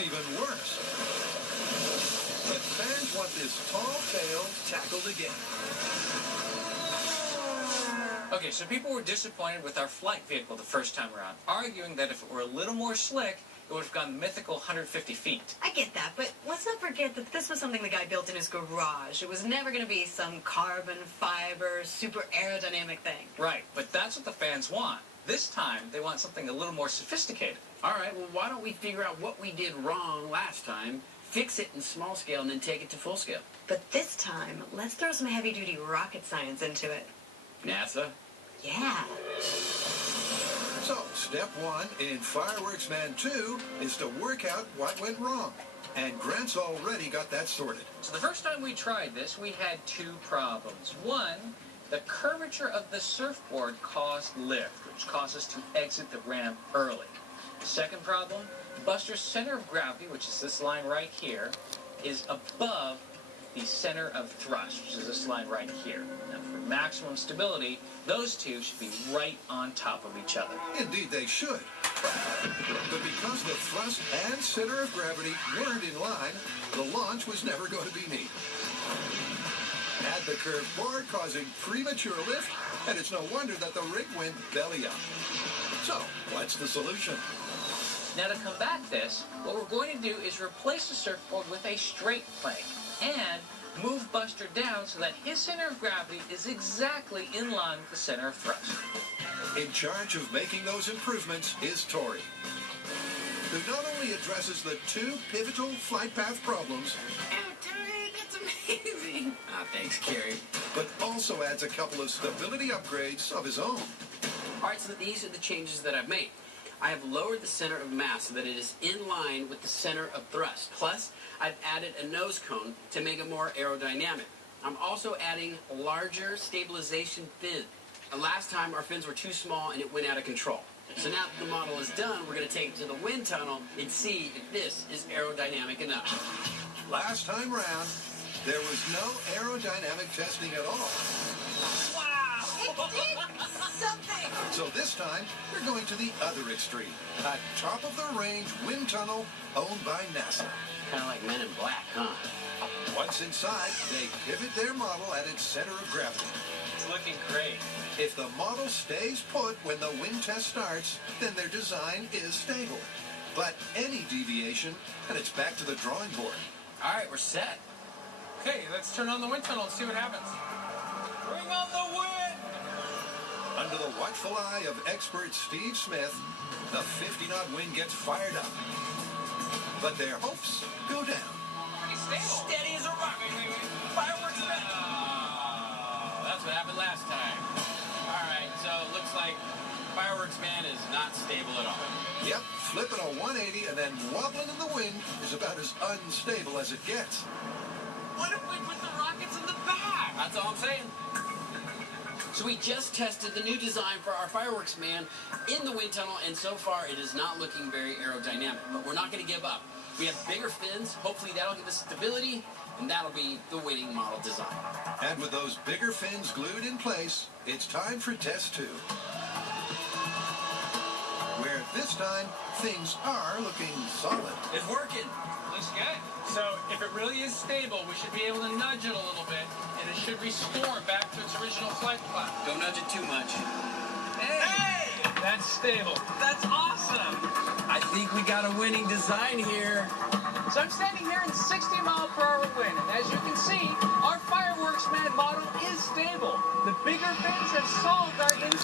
even worse. But fans want this tall tale tackled again. Okay, so people were disappointed with our flight vehicle the first time around, arguing that if it were a little more slick, it would have gone the mythical 150 feet. I get that, but let's not forget that this was something the guy built in his garage. It was never going to be some carbon fiber, super aerodynamic thing. Right, but that's what the fans want. This time, they want something a little more sophisticated. All right, well, why don't we figure out what we did wrong last time, fix it in small scale, and then take it to full scale? But this time, let's throw some heavy-duty rocket science into it. NASA? Yeah. So, step one in Fireworks Man 2 is to work out what went wrong. And Grant's already got that sorted. So the first time we tried this, we had two problems. One, the curvature of the surfboard caused lift, which caused us to exit the ramp early. Second problem, Buster's center of gravity, which is this line right here, is above the center of thrust, which is this line right here. Now, for maximum stability, those two should be right on top of each other. Indeed, they should. But because the thrust and center of gravity weren't in line, the launch was never going to be neat. Add the curved board causing premature lift, and it's no wonder that the rig went belly up. So, what's the solution? Now, to combat this, what we're going to do is replace the surfboard with a straight plank and move Buster down so that his center of gravity is exactly in line with the center of thrust. In charge of making those improvements is Tori, who not only addresses the two pivotal flight path problems, That's amazing. Thanks, Carrie. but also adds a couple of stability upgrades of his own. All right, so these are the changes that I've made. I have lowered the center of mass so that it is in line with the center of thrust. Plus, I've added a nose cone to make it more aerodynamic. I'm also adding larger stabilization fins. Last time, our fins were too small and it went out of control. So now that the model is done, we're going to take it to the wind tunnel and see if this is aerodynamic enough. Last time round, there was no aerodynamic testing at all. It did something! So this time, we're going to the other extreme, a top-of-the-range wind tunnel owned by NASA. Kind of like Men in Black, huh? Once inside, they pivot their model at its center of gravity. It's looking great. If the model stays put when the wind test starts, then their design is stable. But any deviation, and it's back to the drawing board. All right, we're set. Okay, let's turn on the wind tunnel and see what happens. Bring on the wind! Under the watchful eye of expert Steve Smith, the 50-knot wind gets fired up. But their hopes go down. Pretty stable. Steady as a rock. Fireworks man. That's what happened last time. All right, so it looks like Fireworks Man is not stable at all. Yep, flipping a 180 and then wobbling in the wind is about as unstable as it gets. What if we put the rockets in the back? That's all I'm saying. So we just tested the new design for our Fireworks Man in the wind tunnel, and so far it is not looking very aerodynamic. But we're not going to give up. We have bigger fins. Hopefully that'll give us stability, and that'll be the winning model design. And with those bigger fins glued in place, it's time for test 2. Where this time, things are looking solid. It's working. Looks good. So if it really is stable, we should be able to nudge it a little bit, and it should restore back to its original flight path. Don't nudge it too much. Hey! That's stable. That's awesome. I think we got a winning design here. So I'm standing here in 60-mile-per-hour wind, and as you can see, our Fireworks Man model is stable. The bigger fins have solved our